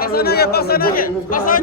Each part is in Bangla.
Pasan aja, pasan aja, pasan.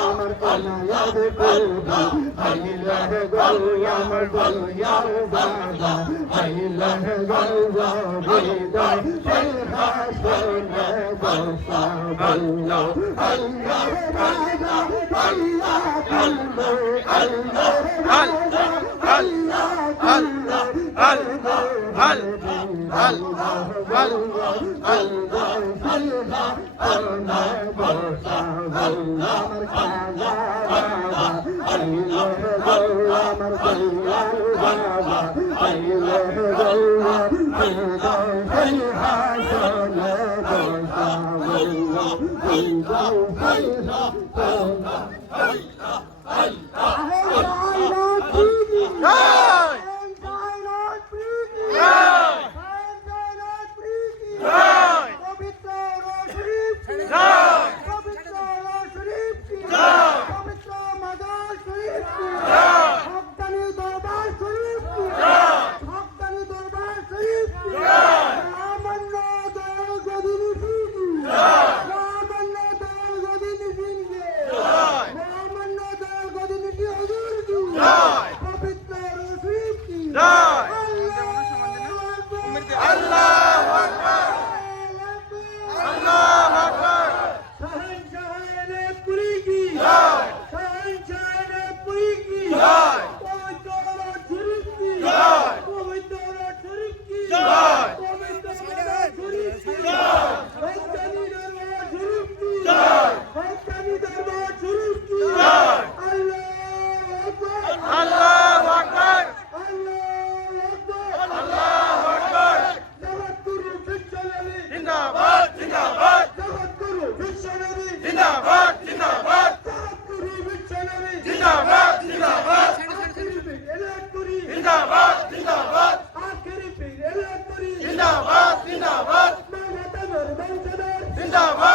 আমার কন্যা যাবে করবা আমি লহ গল আমার বল ইয়ার দাদা আমি লহ গল বেদা ফেল হাসনে বসা বল্লো আল্লাহ আল্লাহ আল্লাহ আল্লাহ আল্লাহ Allah जिंदाबाद जिंदाबाद आखिरी पीरियड जिंदाबाद जिंदाबाद मैं नेता नरबन सदर जिंदाबाद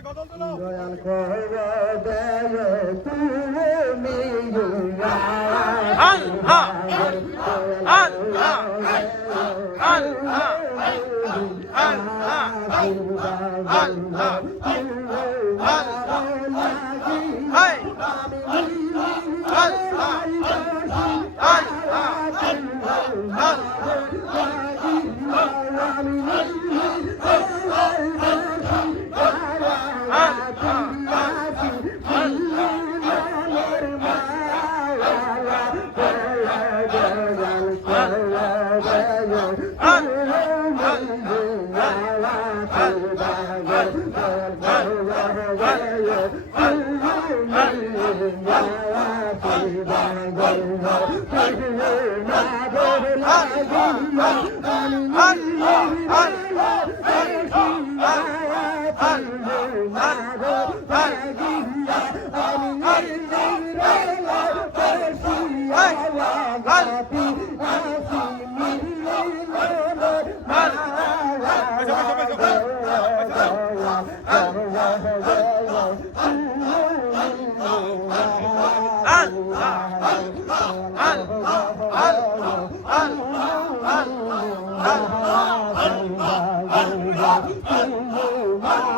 Allah 拉拉起，拉拉起，拉拉起，拉拉起，拉拉起，拉拉起，拉拉起。Allah Oh,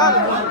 Hallelujah.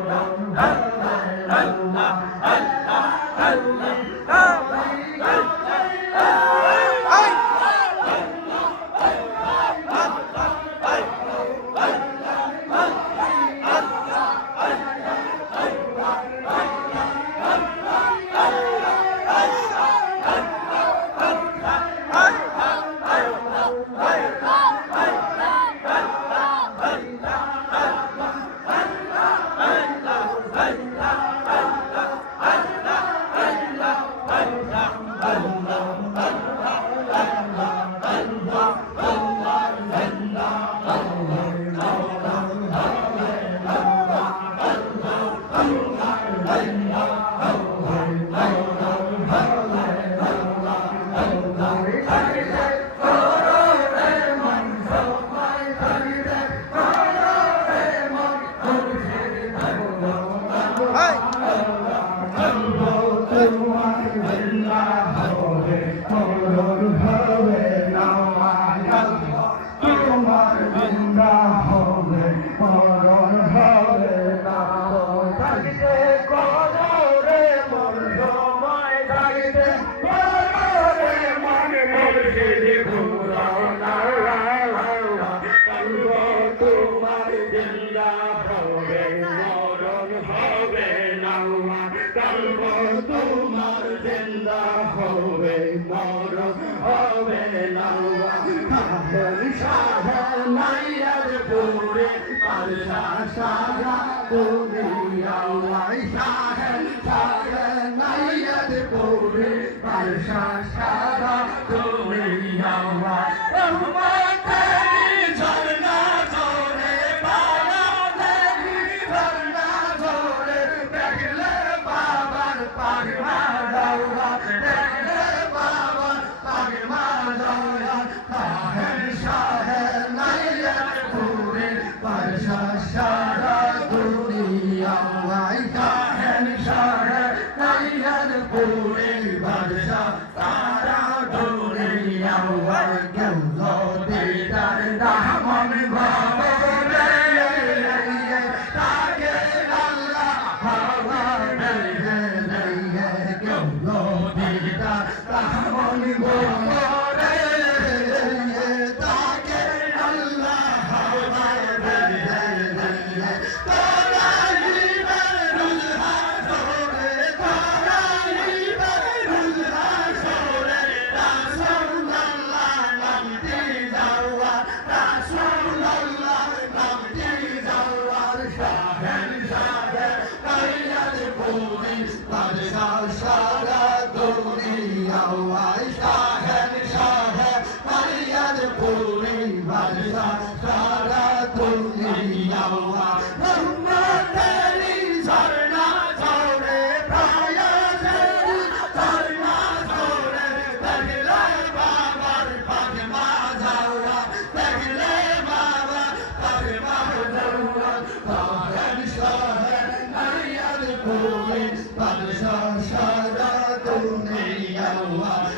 বাদশাহ সারা তুমি তাহের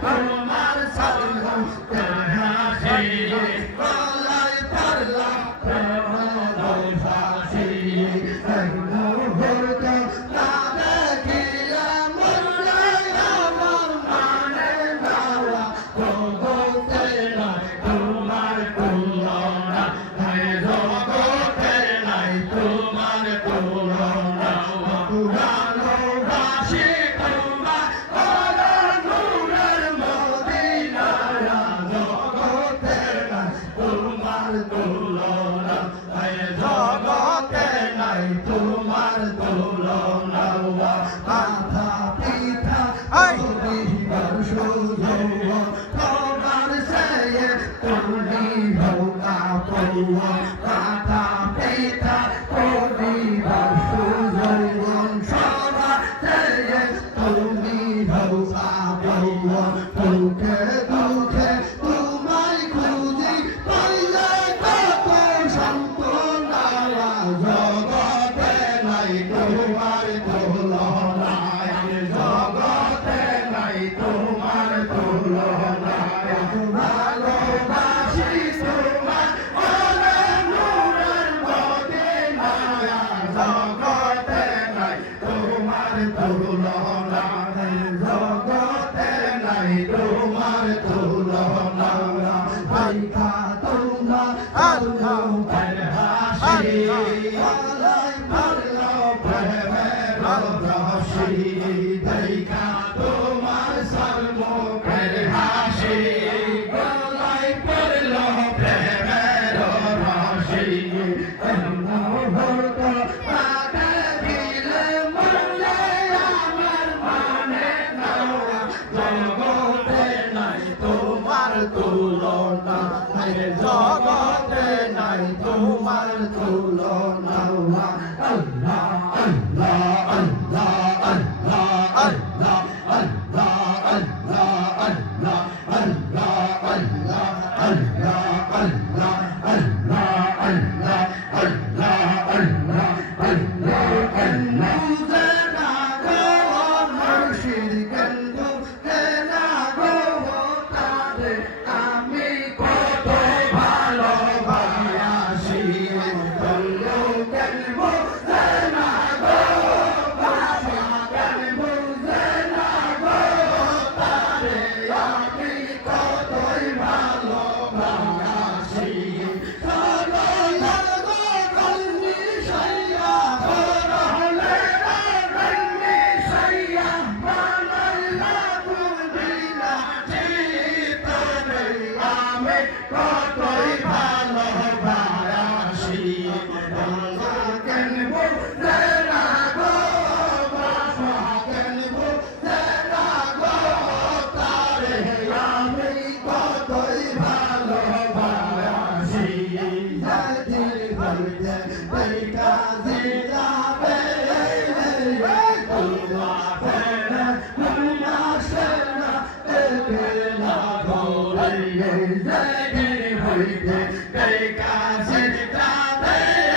প্রেমের la का सजदा है